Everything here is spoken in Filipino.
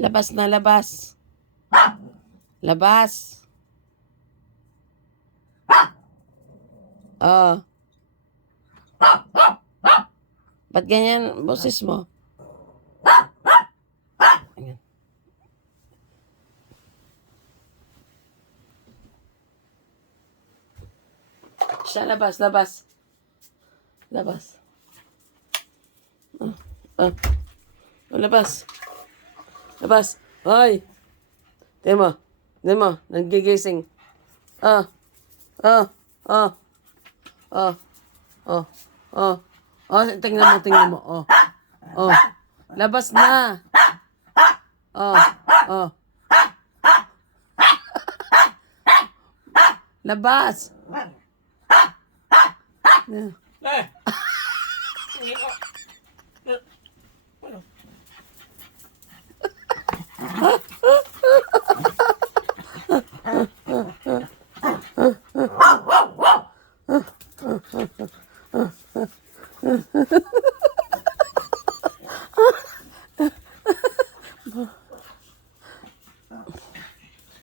Labas na, labas. Labas. Oh. Ba't ganyan boses mo? Ayan. Siya, labas, labas. Labas. Oh, labas. Labas. Hoy. Tingnan mo, nagigising. Ah. Ah. Ah. Ah. Oh. Oh. Oh, tingnan mo. Oh. Oh. Labas na. Oh. Oh. Labas.